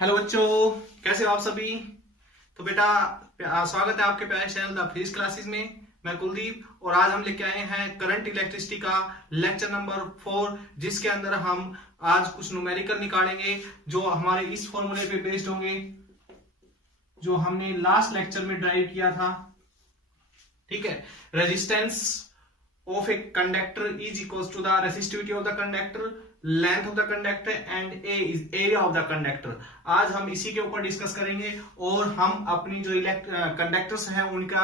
Hello बच्चों, कैसे हो आप सभी। तो बेटा स्वागत है आपके प्यारे चैनल द फ्रीज क्लासेस में। मैं कुलदीप और आज हम लेके आए हैं करंट इलेक्ट्रिसिटी का लेक्चर नंबर 4, जिसके अंदर हम आज कुछ न्यूमेरिकल निकालेंगे जो हमारे इस फॉर्मूले पे बेस्ड होंगे जो हमने लास्ट लेक्चर में ड्राइव किया था। ठीक है, resistance of a conductor is equals to the resistivity of the conductor, length of the conductor and A is area of the conductor. आज हम इसी के ऊपर डिस्कस करेंगे और हम अपनी जो कंडक्टर्स हैं उनका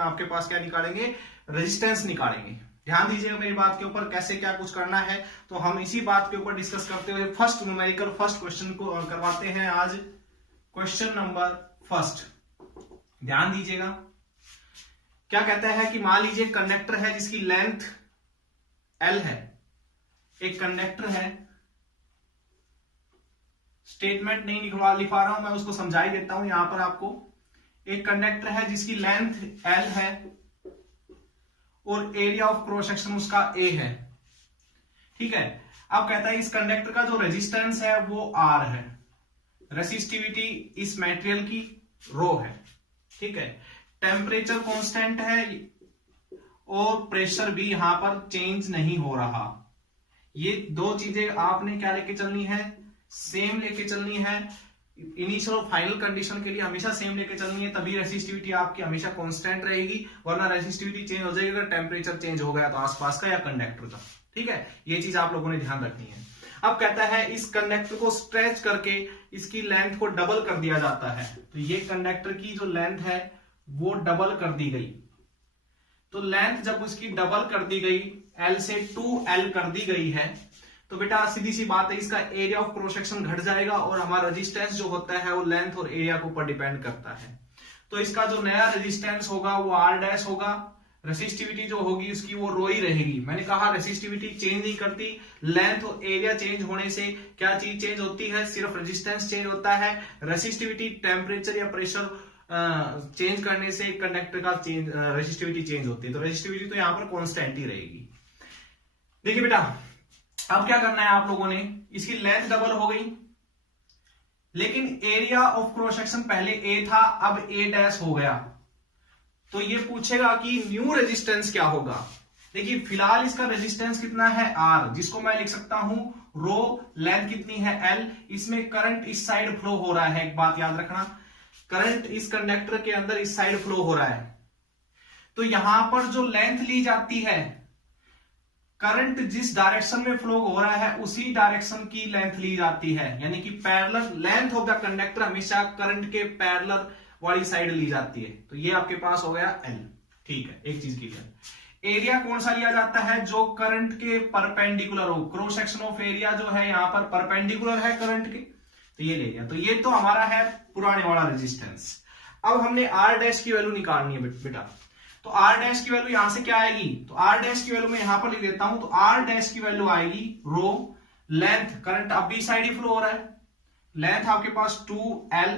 आपके पास क्या निकालेंगे, रेजिस्टेंस निकालेंगे। ध्यान दीजिएगा मेरी बात के ऊपर, कैसे क्या कुछ करना है तो हम इसी बात के ऊपर डिस्कस करते हुए फर्स्ट न्यूमेरिकल फर्स्ट क्वेश्चन को करवाते हैं आज। क्वेश्चन नंबर फर्स्ट, ध्यान दीजिएगा। क्या कहता है कि मान लीजिए कंडक्टर है जिसकी लेंथ L है, एक कंडक्टर है, स्टेटमेंट नहीं लिखवा रहा हूं मैं, उसको समझा ही देता हूं यहां पर आपको। एक कंडक्टर है जिसकी लेंथ L है और एरिया ऑफ क्रॉस सेक्शन उसका A है। ठीक है, अब कहता है इस कंडक्टर का जो रेजिस्टेंस है वो R है, रेसिस्टिविटी इस मटेरियल की रो है। ठीक है, टेम्परेचर कांस्टेंट है और प्रेशर भी यहां पर चेंज नहीं हो रहा। ये दो चीजें आपने क्या लेके चलनी है, सेम लेके चलनी है। इनिशियल और फाइनल कंडीशन के लिए हमेशा सेम लेके चलनी है, तभी रेसिस्टिविटी आपकी हमेशा कांस्टेंट रहेगी, वरना रेसिस्टिविटी चेंज हो जाएगी अगर टेम्परेचर चेंज हो गया तो आसपास का या कंडक्टर का। ठीक है, ये चीज आप लोगों ने ध्यान रखनी है। अब कहता है इस कंडक्टर को स्ट्रेच करके इसकी लेंथ को डबल कर दिया जाता है। तो ये कंडक्टर की जो लेंथ है वो डबल कर दी गई। तो लेंथ जब उसकी डबल कर दी गई, L से 2L कर दी गई है, तो बेटा सीधी सी बात है इसका एरिया ऑफ क्रॉस सेक्शन घट जाएगा और हमारा रेजिस्टेंस जो होता है वो लेंथ और एरिया के ऊपर डिपेंड करता है। तो इसका जो नया रेजिस्टेंस होगा वो R' होगा, रेसिस्टिविटी जो होगी उसकी वो रो ही रहेगी। मैंने कहा रेसिस्टिविटी चेंज नहीं करती, लेंथ और एरिया चेंज होने से क्या चीज चेंज होती है, सिर्फ रेजिस्टेंस चेंज होता है। रेसिस्टिविटी टेम्परेचर या प्रेशर चेंज करने से कंडक्टर का चेंज रेसिस्टिविटी चेंज होती है। तो रेसिस्टिविटी तो यहां पर कांस्टेंट ही रहेगी। देखिए बेटा, अब क्या करना है आप लोगों ने, इसकी लेंथ डबल हो गई लेकिन एरिया ऑफ क्रॉस सेक्शन पहले A था, अब A' हो गया। तो ये पूछेगा कि न्यू रेजिस्टेंस क्या होगा। देखिए फिलहाल इसका रेजिस्टेंस कितना है R, जिसको मैं लिख सकता हूं रो, लेंथ कितनी है L। इसमें करंट इस साइड फ्लो हो रहा है, एक बात याद रखना, करंट इस कंडक्टर के अंदर इस साइड फ्लो हो रहा है। तो यहां पर जो लेंथ ली जाती है, करंट जिस डायरेक्शन में फ्लो हो रहा है उसी डायरेक्शन की लेंथ ली जाती है, यानी कि parallel length of the conductor हमेशा करंट के पैरेलल वाली साइड ली जाती है। तो ये आपके पास हो गया L। ठीक है, एक चीज क्लियर। एरिया कौन सा लिया जाता है, जो करंट के परपेंडिकुलर हो, क्रॉस सेक्शन ऑफ एरिया जो है यहां पर परपेंडिकुलर है करंट के, तो ये ले लिया। तो ये तो हमारा है पुराने वाला रेजिस्टेंस। अब हमने R' की वैल्यू निकालनी है बेटा। तो R' की वैल्यू यहां से क्या आएगी, तो R' की वैल्यू मैं यहां पर लिख देता हूं। तो R' की वैल्यू आएगी रो, लेंथ, करंट अब भी साइड ही फ्लो हो रहा है, लेंथ आपके पास 2L,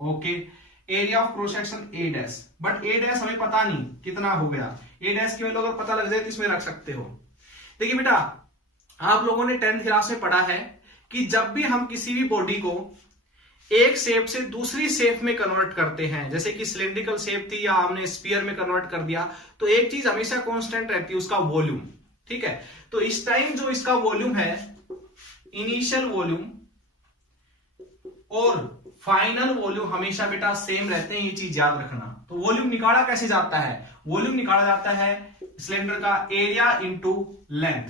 okay, area of cross section A', but A' हमें पता नहीं कितना हो गया। A' की वैल्यू अगर पता लग जाए तो इसमें रख सकते हो। देखिए बेटा, आप लोगों ने 10th क्लास में पढ़ा है कि जब भी हम किसी भी बॉडी को एक शेप से दूसरी शेप में कन्वर्ट करते हैं, जैसे कि सिलिंड्रिकल शेप थी या हमने स्फीयर में कन्वर्ट कर दिया, तो एक चीज हमेशा कांस्टेंट रहती है, उसका वॉल्यूम। ठीक है, तो इस टाइम जो इसका वॉल्यूम है, इनिशियल वॉल्यूम और फाइनल वॉल्यूम हमेशा बेटा सेम रहते हैं, ये चीज याद रखना। तो वॉल्यूम निकाला कैसे जाता है, वॉल्यूम निकाला जाता है सिलेंडर का एरिया इंटू लेंथ।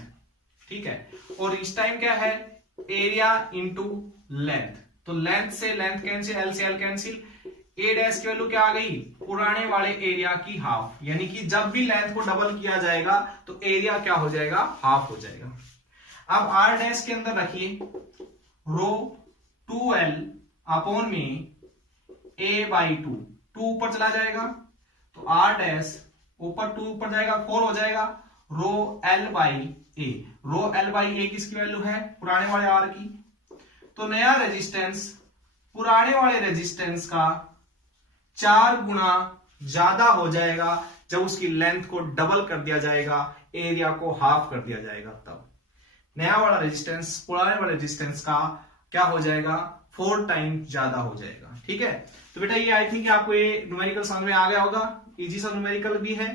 ठीक है, और इस टाइम क्या है, एरिया इंटू लेंथ। तो लेंथ से लेंथ कैंसिल, L से L कैंसिल, A' की वैल्यू क्या आ गई, पुराने वाले एरिया की हाफ, यानी कि जब भी लेंथ को डबल किया जाएगा तो एरिया क्या हो जाएगा, हाफ हो जाएगा। अब R' के अंदर रखिए रो 2L अपॉन में A/2, 2 ऊपर चला जाएगा तो R' ऊपर 2 ऊपर जाएगा 4 हो जाएगा, रो L/A। रो L/A किसकी वैल्यू है, पुराने वाले R की। तो नया रेजिस्टेंस पुराने वाले रेजिस्टेंस का 4 गुना ज्यादा हो जाएगा जब उसकी लेंथ को डबल कर दिया जाएगा, एरिया को हाफ कर दिया जाएगा। तब नया वाला रेजिस्टेंस पुराने वाले रेजिस्टेंस का क्या हो जाएगा, 4 टाइम ज्यादा हो जाएगा। ठीक है, तो बेटा ये आई थिंक आपको ये न्यूमेरिकल समझ में आ गया होगा। इजी सा न्यूमेरिकल भी है,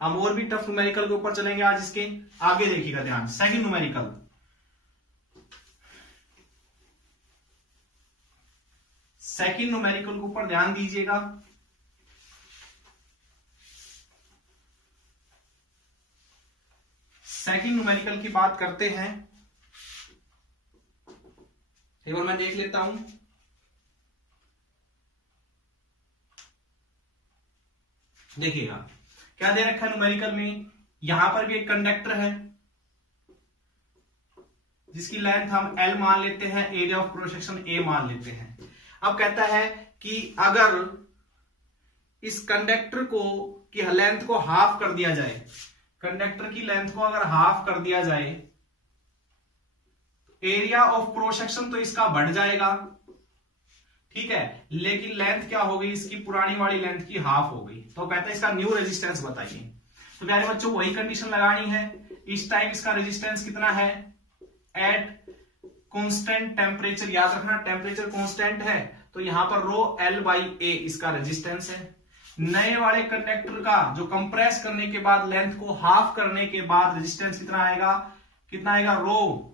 हम और भी टफ न्यूमेरिकल के ऊपर चलेंगे आज। इसके आगे देखिएगा ध्यान, सेकंड न्यूमेरिकल। सेकंड न्यूमेरिकल के ऊपर ध्यान दीजिएगा। सेकंड न्यूमेरिकल की बात करते हैं, एक बार मैं देख लेता हूं। देखिएगा क्या दे रखा है न्यूमेरिकल में, यहां पर भी एक कंडक्टर है जिसकी लेंथ हम L मान लेते हैं, area of cross section A मान लेते हैं। अब कहता है कि अगर इस कंडक्टर को की लेंथ को हाफ कर दिया जाए, कंडक्टर की लेंथ को अगर हाफ कर दिया जाए, एरिया ऑफ क्रॉस सेक्शन तो इसका बढ़ जाएगा, ठीक है, लेकिन लेंथ क्या हो गई, इसकी पुरानी वाली लेंथ की हाफ हो गई। तो कहता है इसका न्यू रेजिस्टेंस बताइए। तो प्यारे बच्चों वही कंडीशन लगानी है। इस टाइम इसका रेजिस्टेंस कितना है, एट कांस्टेंट टेम्परेचर, याद रखना टेम्परेचर कांस्टेंट है, तो यहां पर रो L बाई A इसका रेजिस्टेंस है। नए वाले कंडक्टर का जो कंप्रेस करने के बाद लेंथ को हाफ करने के बाद रेजिस्टेंस कितना आएगा, रो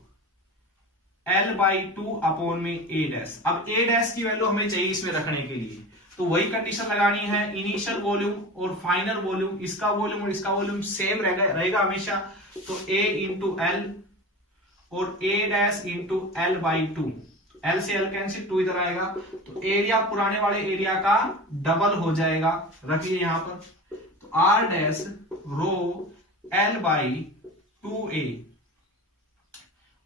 L बाई 2 अपॉन में A डैश। अब A डैश की वैल्यू हमें चाहिए इसमें रखने के लिए, तो वही कंडीशन लगानी है। इनिशियल वॉल्यूम और फाइनल वॉल्यूम, इसका वॉल्यूम और इसका वॉल्यूम सेम रहेगा हमेशा, तो A इंटू L और A dash into L by 2, L से L कैंसिल, 2 इधर आएगा, तो एरिया पुराने वाले एरिया का डबल हो जाएगा। रखिए यहां पर, तो R dash rho L by 2A,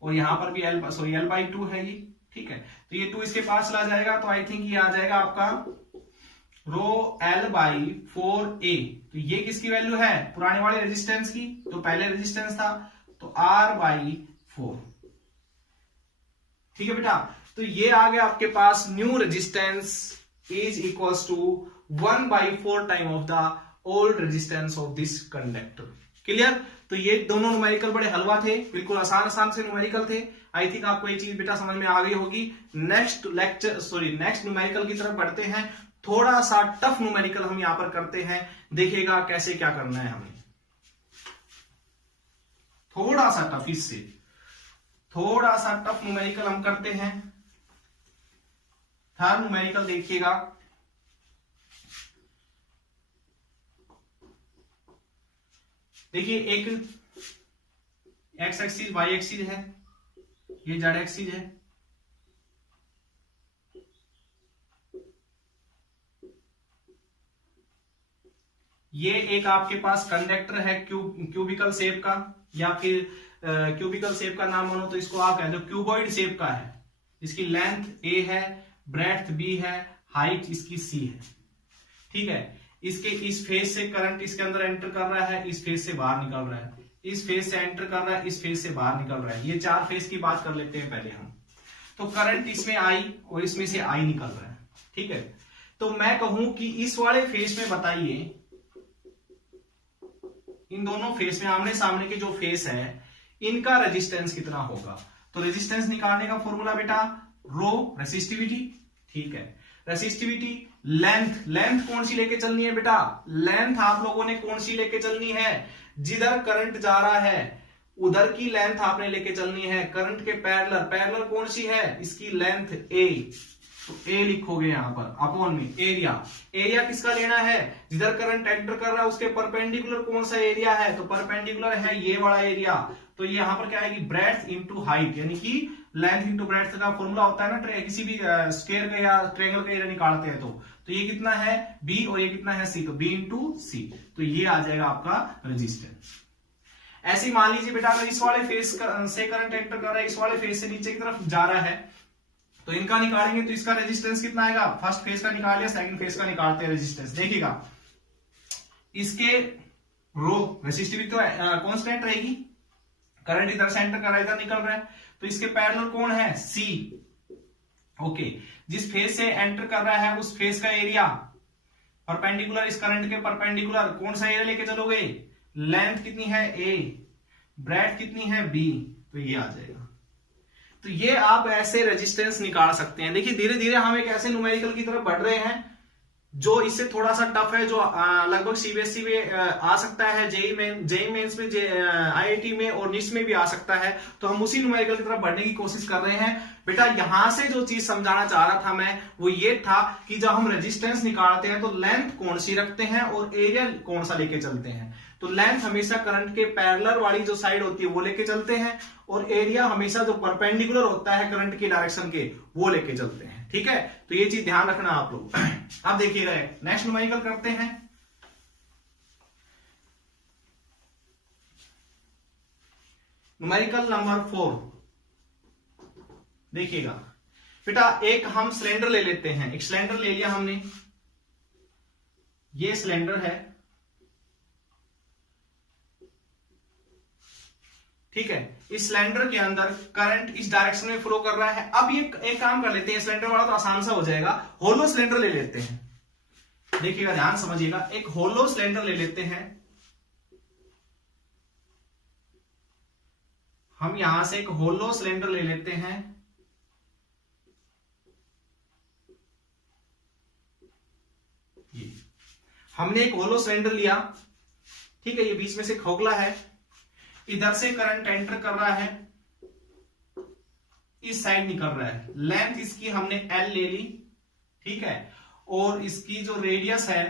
और यहां पर भी L बाई 2 है ये, ठीक है, तो ये 2 इसके पास चला जाएगा, तो आई थिंक ये आ जाएगा आपका रो L बाई 4A। तो ये किसकी वैल्यू है, पुराने वाले रेजिस्टेंस की, तो पहले रेजिस्टेंस था, तो R बाई 4। ठीक है बेटा, तो ये आ गया आपके पास new resistance is equals to 1/4 time of the old resistance of this conductor. Clear? तो ये दोनों न्यूमेरिकल बड़े हलवा थे, बिल्कुल आसान से न्यूमेरिकल थे। आई थिंक आपको ये चीज बेटा समझ में आ गई होगी। नेक्स्ट न्यूमेरिकल की तरफ बढ़ते हैं। थोड़ा सा टफ न्यूमेरिकल हम यहां पर करते हैं, देखिएगा कैसे क्या करना है हमें। थोड़ा सा टफ, इससे थोड़ा सा टफ न्यूमेरिकल हम करते हैं। थर्ड न्यूमेरिकल देखिएगा, देखिए एक एक्स एक्सिस वाई एक्सिस है, ये जेड एक्सिस है, ये एक आपके पास कंडक्टर है क्यूबिकल शेप का, या फिर क्यूबिकल शेप का नाम मानो तो इसको आप कहते हो क्यूबॉइड शेप का है। इसकी लेंथ A है, ब्रेड्थ B है, हाइट इसकी C है। ठीक है, इसके इस फेस से करंट इसके अंदर एंटर कर रहा है, इस फेस से बाहर निकल रहा है, इस फेस से एंटर कर रहा है, इस फेस से बाहर निकल रहा है। ये 4 फेस की बात कर लेते हैं पहले हम। तो करंट इसमें I और इसमें से I निकल रहा है। ठीक है, तो मैं कहूं कि इस वाले फेस में बताइए, इन दोनों फेस में आमने सामने के जो फेस है इनका रेजिस्टेंस कितना होगा। तो रेजिस्टेंस निकालने का फॉर्मूला बेटा रो रेसिस्टिविटी। ठीक है, रेसिस्टिविटी, लेंथ कौन सी लेके चलनी है बेटा, लेंथ आप लोगों ने कौन सी लेके चलनी है, जिधर करंट जा रहा है उधर की लेंथ आपने लेके चलनी है। करंट के पैरेलल कौन सी है, इसकी लेंथ A, तो A लिखोगे यहां पर अपॉन में एरिया किसका लेना है, जिधर करंट एंटर कर रहा है उसके परपेंडिकुलर कौन सा एरिया है, तो परपेंडिकुलर है ये वाला एरिया। तो ये यहां पर क्या आएगी, ब्रेड्थ इंटू हाइट, यानी कि लेंथ इंटू ब्रेड्थ का फॉर्मूला होता है ना किसी भी स्क्वायर का या ट्रायंगल का एरिया निकालते हैं। तो ये कितना है B और ये कितना है C, तो B इंटू C, तो ये आ जाएगा आपका रेजिस्टेंस। ऐसे ही मान लीजिए बेटा अगर इस वाले फेस से करंट एंटर कर रहा है, इस वाले फेस से नीचे की तरफ जा रहा है, तो इनका निकालेंगे तो इसका रेजिस्टेंस कितना आएगा, फर्स्ट फेस का निकाल लिया, सेकंड फेस का निकालते हैं रेजिस्टेंस। देखिएगा इसके रो रेसिस्टिविटी तो कांस्टेंट रहेगी, करंट इधर से एंटर कर रहा है, इधर निकल रहा है, तो इसके पैरेलल कौन है C। ओके, जिस फेस से एंटर कर रहा है उस फेस का एरिया परपेंडिकुलर, इस करंट के परपेंडिकुलर कौन सा एरिया लेके चलोगे, लेंथ कितनी है A, ब्रेड्थ कितनी है B, तो ये आ जाएगा। तो ये आप ऐसे रेजिस्टेंस निकाल सकते हैं। देखिए धीरे धीरे हम एक ऐसे न्यूमेरिकल की तरफ बढ़ रहे हैं जो इससे थोड़ा सा टफ है, जो लगभग सीबीएसई में आ सकता है, जेई मेंस में, आईआईटी में और नीट में भी आ सकता है। तो हम उसी न्यूमेरिकल की तरफ बढ़ने की कोशिश कर रहे हैं। बेटा यहां से जो चीज समझाना चाह रहा था मैं, वो ये था कि जब हम रेजिस्टेंस निकालते हैं तो लेंथ कौन सी रखते हैं और एरिया कौन सा लेके चलते हैं। तो लेंथ हमेशा करंट के पैरेलल वाली जो साइड होती है वो लेके चलते हैं, और एरिया हमेशा जो परपेंडिकुलर होता है करंट की डायरेक्शन के वो लेके चलते हैं। ठीक है, तो ये चीज ध्यान रखना आप लोग। अब देखिएगा नेक्स्ट न्यूमेरिकल करते हैं। न्यूमेरिकल नंबर 4 देखिएगा बेटा, एक हम सिलेंडर ले लेते हैं। एक सिलेंडर ले लिया हमने, ये सिलेंडर है, ठीक है। इस सिलेंडर के अंदर करंट इस डायरेक्शन में फ्लो कर रहा है। अब ये एक काम कर लेते हैं, सिलेंडर वाला तो आसान सा हो जाएगा, होलो सिलेंडर ले लेते हैं। देखिएगा ध्यान समझिएगा, एक होलो सिलेंडर ले लेते हैं हम। यहां से एक होलो सिलेंडर ले लेते हैं, ये हमने एक होलो सिलेंडर लिया, ठीक है। ये बीच में से खोखला है, इधर से करंट एंटर कर रहा है, इस साइड निकल रहा है। लेंथ इसकी हमने L ले ली, ठीक है। और इसकी जो रेडियस है,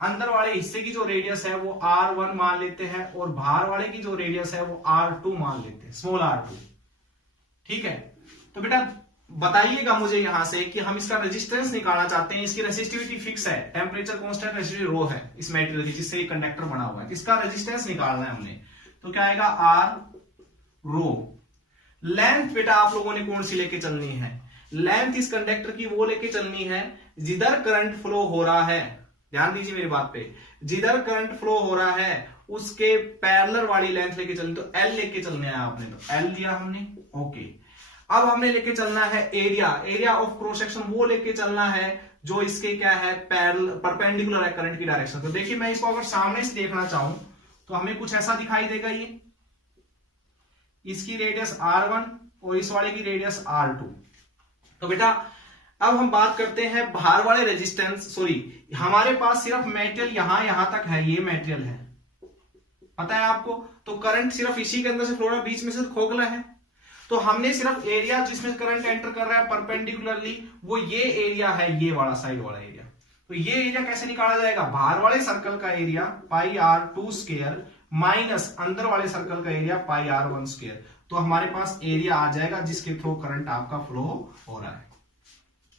अंदर वाले हिस्से की जो रेडियस है वो R1 मान लेते हैं, और बाहर वाले की जो रेडियस है वो R2 मान लेते हैं, स्मॉल r2, ठीक है। तो बेटा बताइएगा मुझे यहां से कि हम इसका रेजिस्टेंस निकालना चाहते हैं। इसकी रेसिस्टिविटी फिक्स है, टेम्परेचर कांस्टेंट, रेसिस्टिविटी रो है इस मेटेरियल की जिससे ये कंडक्टर बना हुआ है। इसका रेजिस्टेंस निकालना है हमने, तो क्या आएगा R रो। लेंथ बेटा आप लोगों ने कौन सी लेके चलनी है, लेंथ इस कंडक्टर की वो लेके चलनी है जिधर करंट फ्लो हो रहा है। ध्यान दीजिए मेरी बात पे, जिधर करंट फ्लो हो रहा है उसके पैरेलल वाली लेंथ लेके चलनी। तो L लेके चलने है आपने, तो L दिया हमने, ओके। अब हमने लेके चलना है area, area of cross section वो लेके चलना है जो इसके क्या है, परपेंडिकुलर है करंट की डायरेक्शन। तो देखिए मैं इसको अगर सामने से देखना चाहूं तो हमें कुछ ऐसा दिखाई देगा, ये इसकी रेडियस R1 और इस वाले की रेडियस R2। तो बेटा अब हम बात करते हैं बाहर वाले रेजिस्टेंस, सॉरी हमारे पास सिर्फ मेटेरियल यहां तक है, ये मेटेरियल है, पता है आपको। तो करंट सिर्फ इसी के अंदर से फ्लो रहा है, बीच में से खोखला है। तो हमने सिर्फ एरिया जिसमें करंट एंटर कर रहा है परपेंडिकुलरली, वो ये एरिया है, ये वाला साइड वाला एरिया। तो ये एरिया कैसे निकाला जाएगा, बाहर वाले सर्कल का area pi R2 square minus अंदर वाले सर्कल का एरिया पाई R1 स्क्वायर। तो हमारे पास एरिया आ जाएगा जिसके थ्रू करंट आपका फ्लो हो रहा है।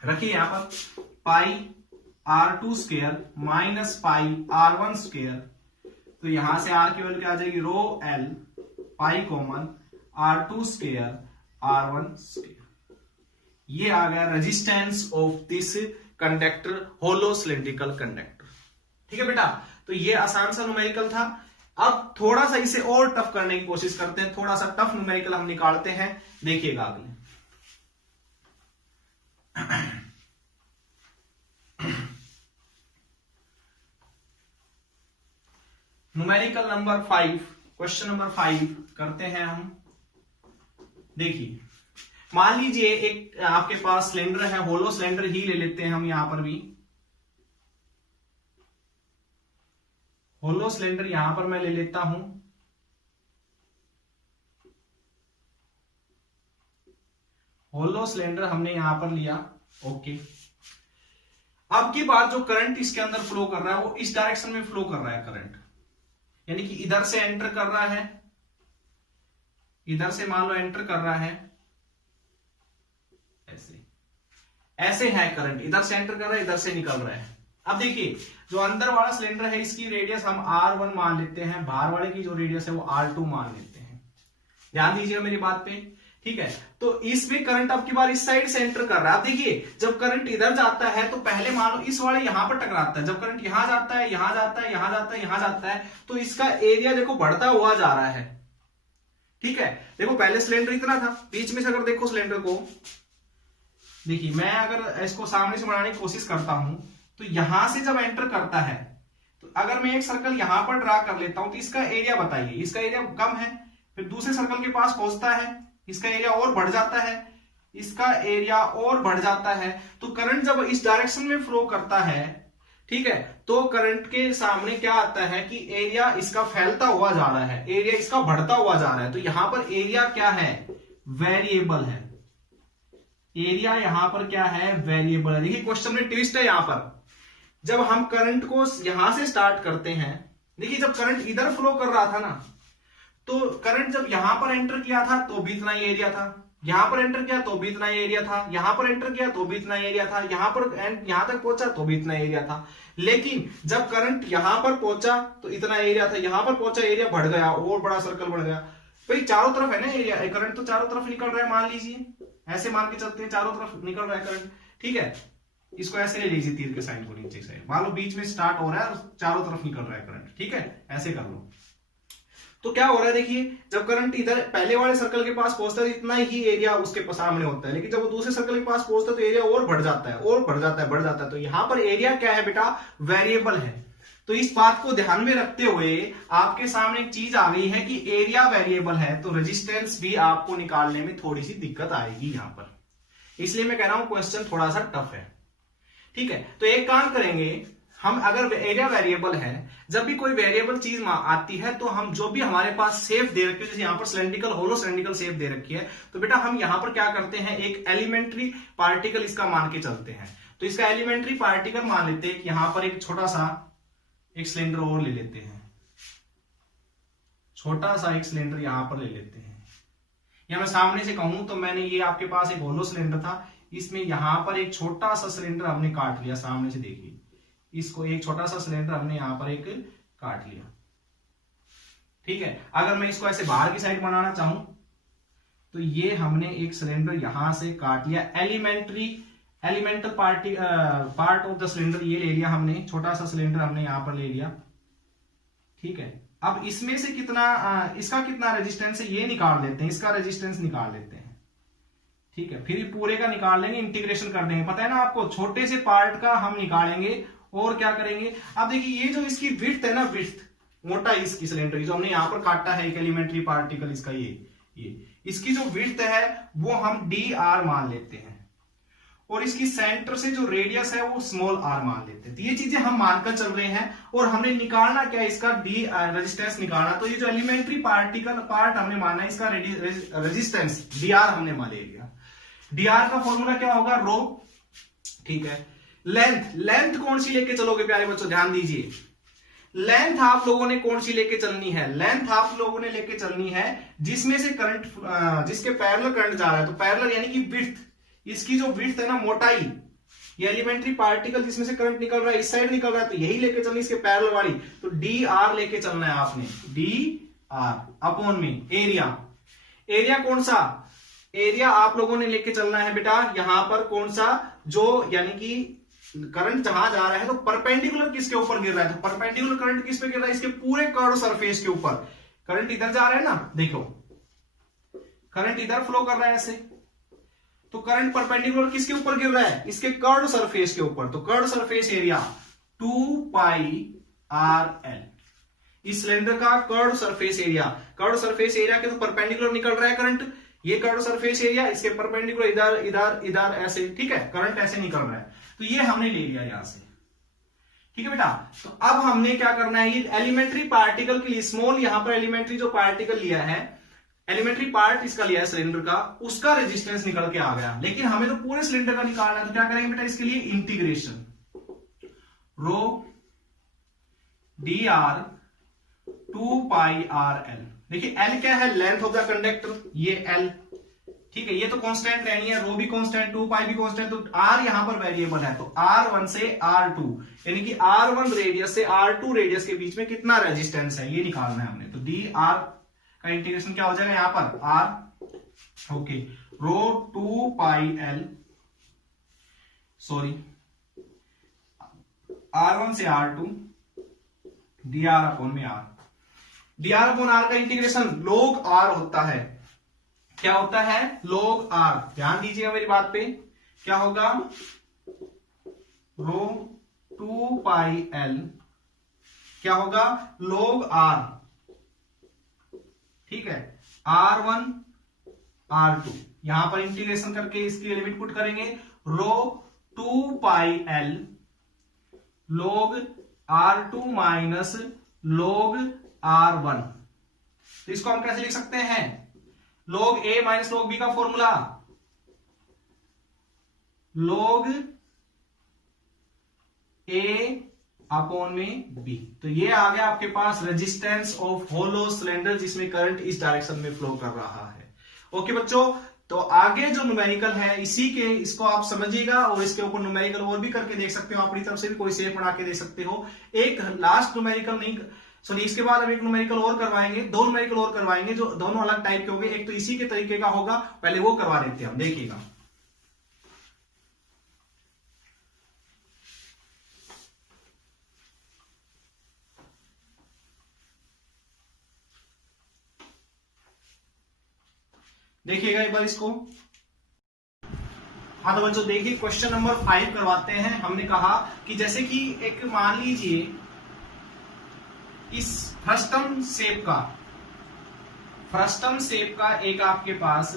रखिए यहां पर pi R2 square minus pi R1 square. तो यहां से R की वैल्यू क्या आ जाएगी, rho L pi common R2 square R1 square. ये आ गया resistance of this conductor, hollow cylindrical conductor, ठीक है बेटा। तो ये आसान सा न्यूमेरिकल था। अब थोड़ा सा इसे और टफ करने की कोशिश करते हैं, थोड़ा सा टफ न्यूमेरिकल हम निकालते हैं, देखिएगा अगले। न्यूमेरिकल नंबर 5, क्वेश्चन नंबर 5 करते हैं हम। देखिए मान लीजिए एक आपके पास सिलेंडर है, होलो सिलेंडर ही ले लेते हैं हम, यहां पर भी होलो सिलेंडर यहां पर मैं ले लेता हूं। होलो सिलेंडर हमने यहां पर लिया, ओके। अब की बात जो करंट इसके अंदर फ्लो कर रहा है वो इस डायरेक्शन में फ्लो कर रहा है करंट, यानी कि इधर से एंटर कर रहा है, इधर से मान लो एंटर कर रहा है, ऐसे है करंट, इधर से एंटर कर रहा है, इधर से निकल रहा है। अब देखिए जो अंदर वाला सिलेंडर है इसकी रेडियस हम R1 मान लेते हैं, बाहर वाले की जो रेडियस है वो R2 मान लेते हैं। ध्यान दीजिएगा मेरी बात पे, ठीक है। तो इसमें करंट अब की बार इस साइड से एंटर कर रहा है। अब देखिए जब करंट इधर जाता है तो पहले मान लो इस वाले यहां पर टकराता है, जब करंट यहां जाता है, यहां जाता है, यहां जाता है, यहां जाता है, तो इसका एरिया देखो बढ़ता हुआ जा रहा है, ठीक है। देखो पहले सिलेंडर इतना था, बीच में से अगर देखो सिलेंडर को, देखिए मैं अगर इसको सामने से बनाने की कोशिश करता हूं तो यहां से जब एंटर करता है तो अगर मैं एक सर्कल यहां पर ड्रा कर लेता हूं तो इसका एरिया बताइए, इसका एरिया कम है, फिर दूसरे सर्कल के पास पहुंचता है, इसका एरिया और बढ़ जाता है, इसका एरिया और बढ़ जाता है। तो करंट जब इस डायरेक्शन में फ्लो करता है, ठीक है, तो करंट के सामने क्या आता है कि एरिया इसका फैलता हुआ जा रहा है, एरिया इसका बढ़ता हुआ जा रहा है। तो यहां पर एरिया क्या है, वेरिएबल है। एरिया यहां पर क्या है, वेरिएबल है। देखिए क्वेश्चन में ट्विस्ट है यहां पर। जब हम करंट को यहां से स्टार्ट करते हैं, देखिए जब करंट इधर फ्लो कर रहा था ना, तो करंट जब यहां पर एंटर किया था तो भी इतना ही एरिया था, यहां पर एंटर किया तो भी इतना ही एरिया था, यहां पर एंटर किया तो भी इतना ही एरिया था, यहां पर यहां तक पहुंचा तो भी इतना एरिया था। लेकिन जब करंट यहां पर पहुंचा तो इतना एरिया था, यहां पर पहुंचा एरिया बढ़ गया और बड़ा सर्कल बढ़ गया। भाई चारों तरफ है ना एरिया, करंट तो चारों तरफ निकल रहा है, मान लीजिए ऐसे मान के चलते हैं, चारों तरफ निकल रहा है करंट, ठीक है। इसको ऐसे ले लीजिए, तीर के साइन को नीचे साइड, मान लो बीच में स्टार्ट हो रहा है और चारों तरफ निकल रहा है करंट, ठीक है, ऐसे कर लो। तो क्या हो रहा है, देखिए जब करंट इधर पहले वाले सर्कल के पास पहुंचता है इतना ही एरिया उसके सामने होता है, लेकिन जब वो दूसरे सर्कल के पास पहुंचता है तो एरिया और बढ़ जाता है, और बढ़ जाता है, बढ़ जाता है। तो यहां पर एरिया क्या है बेटा, वेरिएबल है। तो इस बात को ध्यान में रखते हुए आपके सामने एक चीज आ गई है कि एरिया वेरिएबल है, तो रेजिस्टेंस भी आपको निकालने में थोड़ी सी दिक्कत आएगी यहां पर। इसलिए मैं कह रहा हूं क्वेश्चन थोड़ा सा टफ है, ठीक है। तो एक काम करेंगे हम, अगर एरिया वेरिएबल है, जब भी कोई वेरिएबल चीज आती है तो हम जो भी हमारे पास शेप दे रखी है, जैसे यहाँ पर सिलेंड्रिकल होलो सिलेंड्रिकल शेप दे रखी है, तो बेटा हम यहां पर क्या करते हैं, एक एलिमेंट्री पार्टिकल इसका मान के चलते हैं। तो इसका एलिमेंट्री पार्टिकल मान लेते हैं, यहां पर एक छोटा सा एक सिलेंडर और ले लेते हैं, छोटा सा एक सिलेंडर यहां पर ले लेते हैं। या मैं सामने से कहूं तो मैंने ये आपके पास एक होलो सिलेंडर था, इसमें यहां पर एक छोटा सा सिलेंडर हमने काट लिया, सामने से देखिए इसको, एक छोटा सा सिलेंडर हमने यहां पर एक काट लिया, ठीक है। अगर मैं इसको ऐसे बाहर की साइड बनाना चाहूं तो ये हमने एक सिलेंडर यहां से काट लिया, elemental part of the cylinder ये ले लिया हमने, छोटा सा सिलेंडर हमने यहां पर ले लिया, ठीक है। अब इसमें से कितना इसका कितना रेजिस्टेंस है ये निकाल लेते हैं, इसका रेजिस्टेंस निकाल लेते हैं, ठीक है। फिर पूरे का निकाल लेंगे, इंटीग्रेशन कर देंगे, पता है ना आपको, छोटे से पार्ट का हम निकालेंगे और क्या करेंगे। अब देखिए ये जो इसकी विड्थ है ना, विड्थ मोटाई इसकी सिलेंडर की जो हमने यहां पर काटा है एक एलिमेंट्री पार्टिकल इसका, ये इसकी जो विड्थ है वो हम डी आर मान लेते हैं, और इसकी सेंटर से जो रेडियस है वो स्मॉल आर मान लेते हैं। तो ये चीजें हम मानकर चल रहे हैं, और हमने निकालना क्या है, इसका डी रेजिस्टेंस निकालना। तो ये जो एलिमेंट्री पार्टिकल पार्ट हमने माना, इसका रेजिस्टेंस डी आर हमने मान ले लिया। डी आर का फॉर्मूला क्या होगा, रो, ठीक है। लेंथ कौन सी लेके चलोगे प्यारे बच्चों, ध्यान दीजिए। लेंथ आप लोगों ने कौन सी लेके चलनी है, लेंथ आप लोगों ने लेके चलनी है जिसमें से करंट, जिसके पैरेलल करंट जा रहा है। तो पैरेलल यानी कि विड्थ, इसकी जो विड्थ है ना, मोटाई, ये एलिमेंट्री पार्टिकल जिसमें से करंट निकल रहा है इस साइड निकल रहा है, तो यही लेके चलनी इसके पैरेलल वाली। तो डी आर लेके चलना है आपने, डी आर अपॉन में एरिया। एरिया कौन सा, एरिया आप लोगों ने लेके चलना है बेटा यहां पर कौन सा, जो यानी कि करंट जहां जा रहा है तो परपेंडिकुलर किसके ऊपर गिर रहा है, तो परपेंडिकुलर करंट किस पे गिर रहा है, इसके पूरे कर्व सरफेस के ऊपर। करंट इधर जा रहा है ना, देखो करंट इधर फ्लो कर रहा है ऐसे, तो करंट परपेंडिकुलर किसके ऊपर गिर रहा है, इसके कर्व सरफेस के ऊपर। तो कर्व सरफेस एरिया 2 पाई आर एल, इस सिलेंडर का curve surface area, curve surface area के तो परपेंडिकुलर निकल रहा है करंट, ये कर्व सरफेस एरिया, इसके परपेंडिकुलर इधर इधर इधर ऐसे, ठीक है, करंट ऐसे निकल रहा है। तो ये हमने ले लिया यहां से, ठीक है बेटा। तो अब हमने क्या करना है, ये एलिमेंट्री पार्टिकल के लिए स्मॉल, यहां पर एलिमेंट्री जो पार्टिकल लिया है, एलिमेंट्री पार्ट इसका लिया है सिलेंडर का, उसका रेजिस्टेंस निकल के आ गया, लेकिन हमें तो पूरे सिलेंडर का निकालना है। तो क्या करेंगे बेटा, इसके लिए इंटीग्रेशन, रो डी आर 2 पाई आर एल। देखिए एल क्या है, लेंथ ऑफ द कंडक्टर, ये एल, ठीक है, ये तो कांस्टेंट रहनी है, रो भी कांस्टेंट, 2 पाई भी कांस्टेंट। तो आर यहां पर वेरिएबल है, तो R1 से R2 यानी कि R1 रेडियस से R2 रेडियस के बीच में कितना रेजिस्टेंस है ये निकालना है हमने। तो डी आर का इंटीग्रेशन क्या हो जाएगा यहां पर R, okay, rho 2 pi L, sorry R1 से R2 डी आर अपॉन में R, d r upon r का इंटीग्रेशन log R होता है, क्या होता है, log R। ध्यान दीजिएगा मेरी बात पे, क्या होगा, रो 2 पाई एल क्या होगा, log R, ठीक है, R1 R2। यहां पर इंटीग्रेशन करके इसकी लिमिट पुट करेंगे, रो 2 पाई L log R2 minus log R1। तो इसको हम कैसे लिख सकते हैं, log A minus log B का फॉर्मूला log A अपॉन में B। तो ये आ गया आपके पास रेजिस्टेंस ऑफ होलो सिलेंडर जिसमें करंट इस डायरेक्शन में फ्लो कर रहा है। ओके बच्चों, तो आगे जो न्यूमेरिकल है इसी के, इसको आप समझिएगा और इसके ऊपर न्यूमेरिकल और भी करके देख सकते हो, अपनी तरफ से भी कोई सेफ बना के दे सकते हो। एक लास्ट न्यूमेरिकल नहीं, सॉरी इसके बाद हम एक न्यूमेरिकल और करवाएंगे, दो न्यूमेरिकल और करवाएंगे जो दोनों अलग टाइप के होंगे। एक तो इसी के तरीके का होगा, पहले वो करवा देते हैं हम, देखिएगा। देखिएगा एक बार इसको। हाँ तो बच्चों देखिए, क्वेश्चन नंबर 5 करवाते हैं। हमने कहा कि जैसे कि एक मान लीजिए इस फ्रस्टम शेप का एक आपके पास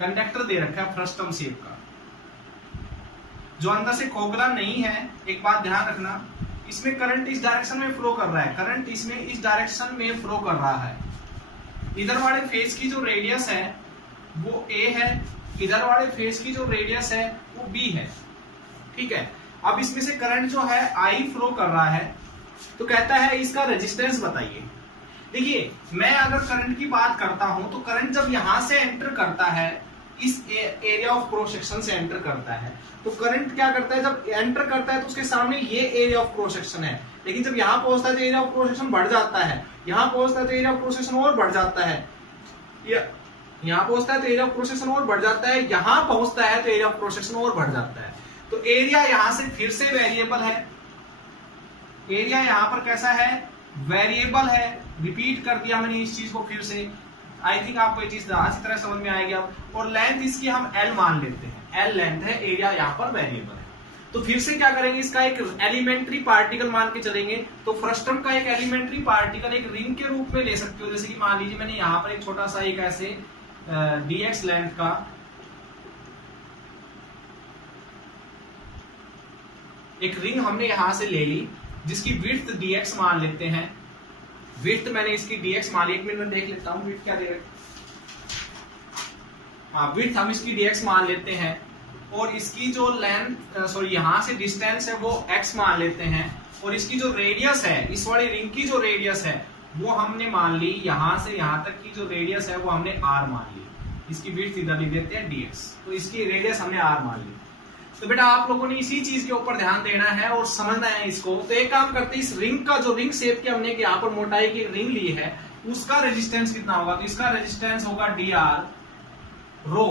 कंडक्टर दे रखा है, फ्रस्टम शेप का, जो अंदर से खोखला नहीं है। एक बात ध्यान रखना, इसमें करंट इस डायरेक्शन में फ्लो कर रहा है, करंट इसमें इस डायरेक्शन में फ्लो कर रहा है। इधर वाले फेस की जो रेडियस है वो A है, इधर वाले फेस की जो रेडियस है वो B है, ठीक है। अब इसमें से करंट जो है I फ्लो कर रहा है, तो कहता है इसका रेजिस्टेंस बताइए। देखिए, मैं अगर करंट की बात करता हूं तो करंट जब यहां से एंटर करता है, इस एरिया ऑफ क्रॉस सेक्शन से एंटर करता है, तो करंट क्या करता है, जब एंटर करता है तो उसके सामने ये एरिया ऑफ क्रॉस सेक्शन है, लेकिन जब यहां पहुंचता है तो एरिया ऑफ क्रॉस सेक्शन बढ़ जाता है, यहां पहुंचता है तो एरिया ऑफ क्रॉस सेक्शन और बढ़ जाता है, यहां पहुंचता है तो एरिया ऑफ क्रॉस सेक्शन और बढ़ जाता है, यहां पहुंचता है तो एरिया ऑफ क्रॉस सेक्शन और बढ़ जाता है। तो एरिया यहां से फिर से वेरिएबल है, एरिया यहां पर कैसा है, वेरिएबल है। रिपीट कर दिया मैंने इस चीज को फिर से, आई थिंक आपको ये चीज अच्छी तरह समझ में आएगी अब। और लेंथ इसकी हम L मान लेते हैं, L लेंथ है, एरिया यहाँ पर वेरिएबल है। तो फिर से क्या करेंगे, इसका एक एलिमेंट्री पार्टिकल मान के चलेंगे। तो फ्रस्टम का एक एलिमेंट्री पार्टिकल एक रिंग के रूप में ले सकते हो। जैसे कि मान लीजिए मैंने यहाँ पर एक छोटा सा एक ऐसे dx लेंथ का एक रिंग हमने यहां से ले ली, जिसकी विड्थ dx मान लेते हैं। विड्थ मैंने इसकी dx मान ली, एक मिनट में देख लेता हूं विड्थ क्या दे रहे हैं। हाँ, विड्थ हम इसकी dx मान लेते हैं, और इसकी जो लेंथ सॉरी यहां से डिस्टेंस है वो x मान लेते हैं, और इसकी जो रेडियस है, इस वाली रिंग की जो रेडियस है वो हमने मान ली, यहां से यहां तक की जो रेडियस है वो हमने r मान ली। इसकी विड्थ इधर लिख देते हैं dx, तो इसकी रेडियस हमने r मान ली। तो बेटा आप लोगों ने इसी चीज के ऊपर ध्यान देना है और समझना है इसको। तो एक काम करते हैं, इस रिंग का जो रिंग शेप के हमने यहाँ पर मोटाई की रिंग ली है, उसका रेजिस्टेंस कितना होगा, तो इसका रेजिस्टेंस होगा dr रो।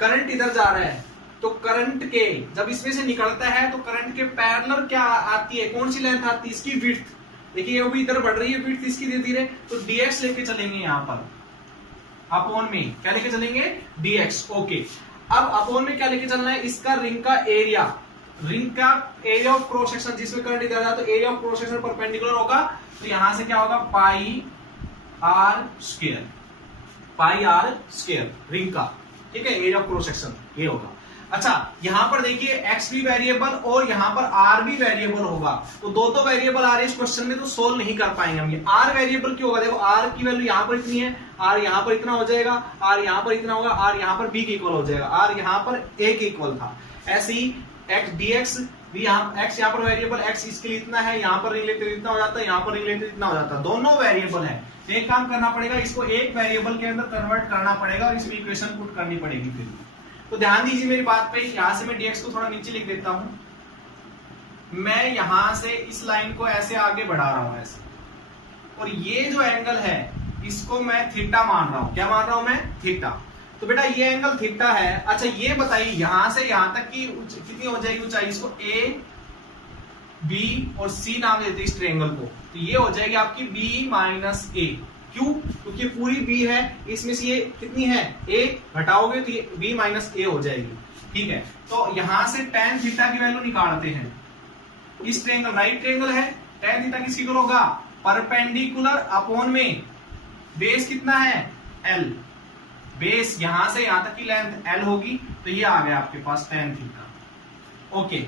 करंट इधर जा रहा है, तो करंट के जब इसमें से निकलता है तो करंट के पैरेलल क्या आती है, कौन सी लेंथ आती है, इसकी विड्थ। देखिए वो भी इधर बढ़ रही है विड्थ इसकी धीरे धीरे, तो dx लेके चलेंगे यहाँ पर, अपॉन में क्या लेके चलेंगे, dx। ओके, अब अपॉन में क्या लेके चलना है, इसका रिंग का एरिया, रिंग का एरिया ऑफ क्रॉस सेक्शन, जिसमें करंट इधर जाता है तो area of cross section perpendicular होगा। तो यहां से क्या होगा, pi r square, pi r square ring का, ठीक है, एरिया ऑफ क्रॉस सेक्शन ये होगा। अच्छा, यहां पर देखिए x भी वेरिएबल और यहां पर r भी वेरिएबल होगा, तो दो वेरिएबल आ रहे इस क्वेश्चन में, तो सोल्व नहीं कर पाएंगे हम। ये r वेरिएबल क्यों होगा, देखो r की वैल्यू यहां पर इतनी है, r यहां पर इतना हो जाएगा, r यहां पर इतना होगा, r यहां पर b के इक्वल हो जाएगा, r यहां पर a के इक्वल था। ऐसे ही x dx भी यहाँ, x यहाँ पर वेरिएबल, x इसके लिए इतना है, यहाँ पर रिलेटेड इतना हो जाता है, यहाँ पर रिलेटेड इतना हो जाता है, दोनों वेरिएबल है। तो एक काम करना पड़ेगा, इसको एक वेरिएबल के अंदर कन्वर्ट करना पड़ेगा और इसमें इक्वेशन पुट करनी पड़ेगी फिर। तो ध्यान dीजिए मेरी बात पे, यहां से मैं dx को थोड़ा नीचे लिख देता हूं। मैं यहां से इस लाइन को ऐसे आगे बढ़ा रहा हूं ऐसे, और ये जो एंगल है इसको मैं थीटा मान रहा हूं। क्या मान रहा हूं मैं, थीटा। तो बेटा ये एंगल थीटा है। अच्छा ये बताइए यहां से यहां तक की कितनी हो जाएगी ऊंचाई, इसको a b और c नाम देते हैं इस ट्रायंगल को। तो ये हो जाएगी आपकी b माइनस a। क्यों, क्योंकि पूरी b है, इसमें से ये कितनी है, a घटाओगे तो ये b माइनस a हो जाएगी, ठीक है। तो यहां से tan थीटा की वैल्यू निकालते हैं। इस ट्रायंगल राइट ट्रायंगल है, tan थीटा किसकी इक्वल होगा, परपेंडिकुलर अपॉन में बेस कितना है l, बेस यहां से यहां तक की लेंथ l होगी, तो ये आ गया आपके पास tan थीटा। ओके,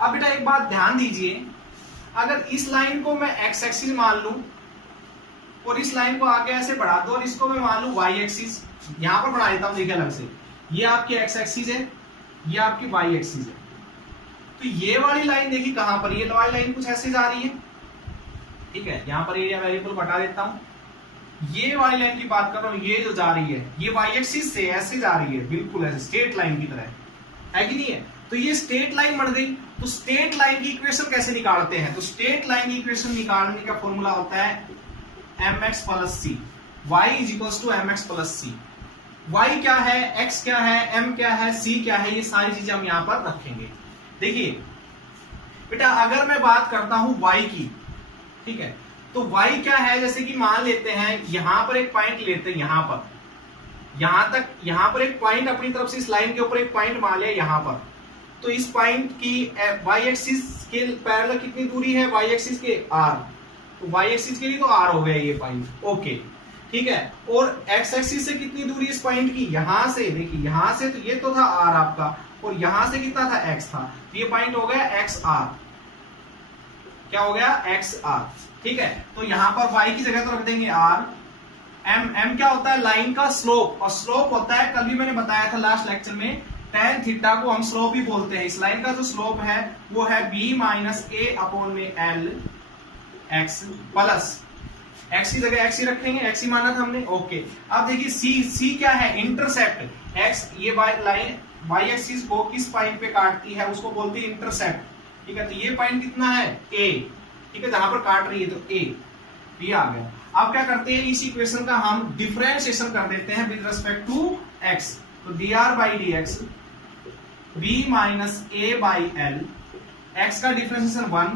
अब बेटा एक बात ध्यान दीजिए, अगर इस लाइन को मैं x एक्सिस मान लूं और इस लाइन को आगे ऐसे बढ़ा दो और इसको मैं मान लूं y एक्सिस, यहां पर बढ़ा देता हूं, देखिए अलग से, ये आपकी x एक्सिस है, ये आपकी y एक्सिस है, तो ये वाली लाइन देखिए कहां पर, ये वाली लाइन कुछ ऐसे जा रही है, ठीक है, यहां पर एरिया वेरिएबल बता देता हूं, ये वाली लाइन की बात कर रहा हूं, ये जो जा रही है ये y एक्सिस से ऐसे जा रही है, बिल्कुल ऐसे स्ट्रेट लाइन की तरह, है कि नहीं है? तो ये स्ट्रेट लाइन बन गई। तो स्ट्रेट लाइन की इक्वेशन कैसे निकालते हैं? तो स्ट्रेट लाइन की इक्वेशन निकालने का फॉर्मूला होता है mx plus C, y is equal to mx plus C. y क्या है, x क्या है, m क्या है, c क्या है, ये सारी चीजें हम यहां पर रखेंगे। देखिए बेटा, अगर मैं बात करता हूं y की, ठीक है, तो y क्या है, जैसे कि मान लेते हैं यहां पर एक पॉइंट लेते हैं, यहां पर, यहां तक, यहां पर एक पॉइंट अपनी तरफ से इस लाइन के ऊपर एक पॉइंट मान लिया यहां पर, तो इस पॉइंट की y एक्सिस के पैरेलल कितनी दूरी है, y एक्सिस के r, तो y एक्सिस के लिए तो r हो गया ये पॉइंट। ओके, ठीक है, और x एक्सिस से कितनी दूरी इस पॉइंट की, यहां से, देखिए यहां से, तो ये तो था r आपका, और यहां से कितना था, x था, तो ये पॉइंट हो गया xr, क्या हो गया, xr, ठीक है। तो यहां पर y की जगह तो रख देंगे r, m क्या होता है, लाइन का स्लोप, और स्लोप होता है, कल भी मैंने बताया था लास्ट लेक्चर में, tan थीटा को हम स्लोप ही बोलते हैं। इस लाइन का जो स्लोप है वो है b माइनस a अपॉन में l x प्लस, x की जगह x ही रखेंगे, x ही माना था हमने। ओके, अब देखिए c क्या है, इंटरसेप्ट, x ये लाइन y एक्सिस को किस पॉइंट पे काटती है उसको बोलते हैं इंटरसेप्ट, ठीक है, तो ये पॉइंट कितना है, a, ठीक है, जहां पर काट रही है तो a, ये आ गया। अब क्या करते हैं, इस इक्वेशन का हम डिफरेंशिएशन कर देते हैं विद रिस्पेक्ट टू x, तो dr by dx b minus a by l, x का डिफरेंशिएशन 1,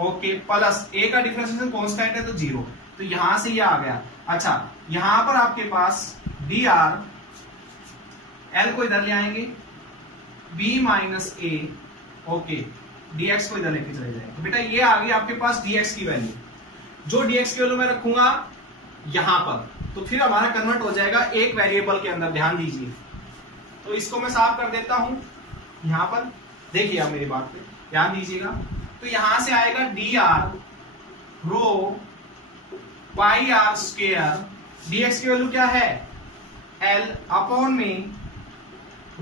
ओके, प्लस a का डिफरेंशिएशन कांस्टेंट है तो 0, तो यहां से ये आ गया। अच्छा, यहां पर आपके पास dr, l को इधर ले आएंगे, b minus a, okay, dx को इधर लेके चले जाएंगे, तो बेटा ये आ गई आपके पास dx की वैल्यू, जो dx की वैल्यू मैं रखूंगा यहां पर, तो फिर हमारा कन्वर्ट हो जाएगा एक वेरिएबल के अंदर, ध्यान दीजिए। तो इसको मैं साफ कर देता हूं, यहां पर देखिए, आप मेरी बात पे ध्यान दीजिएगा, तो यहां से आएगा dr रो पाई r स्क्वायर, dx की वैल्यू क्या है, l अपॉन में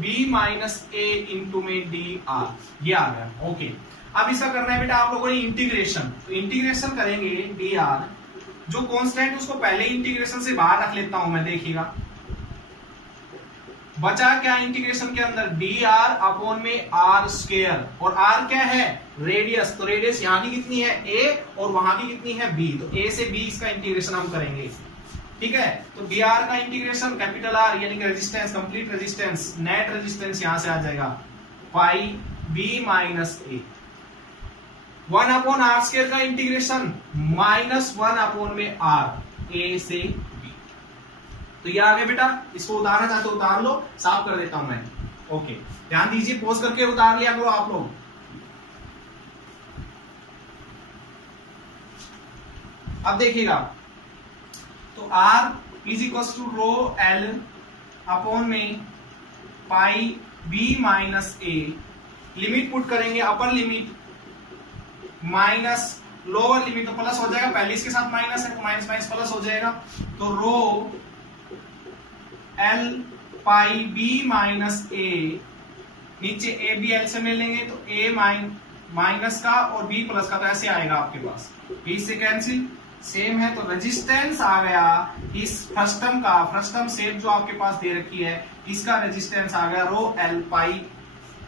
b माइनस a इंटू में dr, ये आ गया। ओके, अब इसका करना है बेटा आप लोगों ने इंटीग्रेशन, तो इंटीग्रेशन करेंगे dr, जो कांस्टेंट उसको पहले इंटीग्रेशन से बाहर रख लेता हूं मैं, देखिएगा बचा क्या इंटीग्रेशन के अंदर, dr अपॉन में r स्क्वायर, और r क्या है, रेडियस, तो रेडियस यहाँ की कितनी है a और वहां की कितनी है b, तो a से b इसका इंटीग्रेशन हम करेंगे, ठीक है। तो dr का इंटीग्रेशन कैपिटल R यानी कि resistance, complete resistance, net resistance यहां से आ जाएगा पाई b minus a, 1 upon r square का इंटीग्रेशन माइनस 1 अपॉन में r, a से b, तो ये आ गया बेटा। इसको उतारना चाहते हो उतार लो, साफ कर देता हूं मैं। ओके, ध्यान दीजिए, पोज करके उतार लिया करो आप लोग। अब देखिएगा, तो r is equal to rho l upon में pi b minus a, limit put करेंगे, upper limit minus lower limit, तो प्लस हो जाएगा, पहले इसके साथ माइनस है तो माइनस माइनस प्लस हो जाएगा, तो रो l pi b minus a, नीचे a b l से मिल लेंगे, तो a माइनस का और b प्लस का, तो ऐसे आएगा आपके पास, b से कैंसिल, सेम है, तो रेजिस्टेंस आ गया इस फ्रस्टम का, फ्रस्टम शेप जो आपके पास दे रखी है, इसका रेजिस्टेंस आ गया रो l pi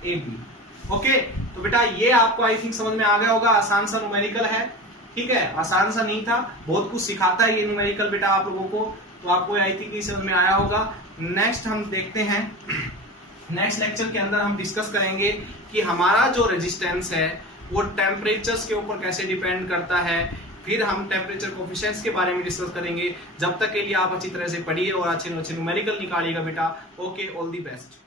a b। Okay, तो बेटा ये आपको आई थिंक समझ में आ गया होगा, आसान सा न्यूमेरिकल है, ठीक है, आसान सा नहीं था, बहुत कुछ सिखाता है ये न्यूमेरिकल बेटा आप लोगों को, तो आपको आई थिंक समझ में आया होगा। नेक्स्ट हम देखते हैं, नेक्स्ट लेक्चर के अंदर हम डिस्कस करेंगे कि हमारा जो रेजिस्टेंस है वो टेम्परेचर्स के ऊपर कैसे डिपेंड करता है, फिर हम टेम्परेचर कोफिशिएंट्स के बारे में डिस्कस करेंगे। जब तक के लिए आप अच्छी तरह से पढ़िए और अच्छे न्यूमेरिकल निकालिएगा बेटा। Okay, all the best.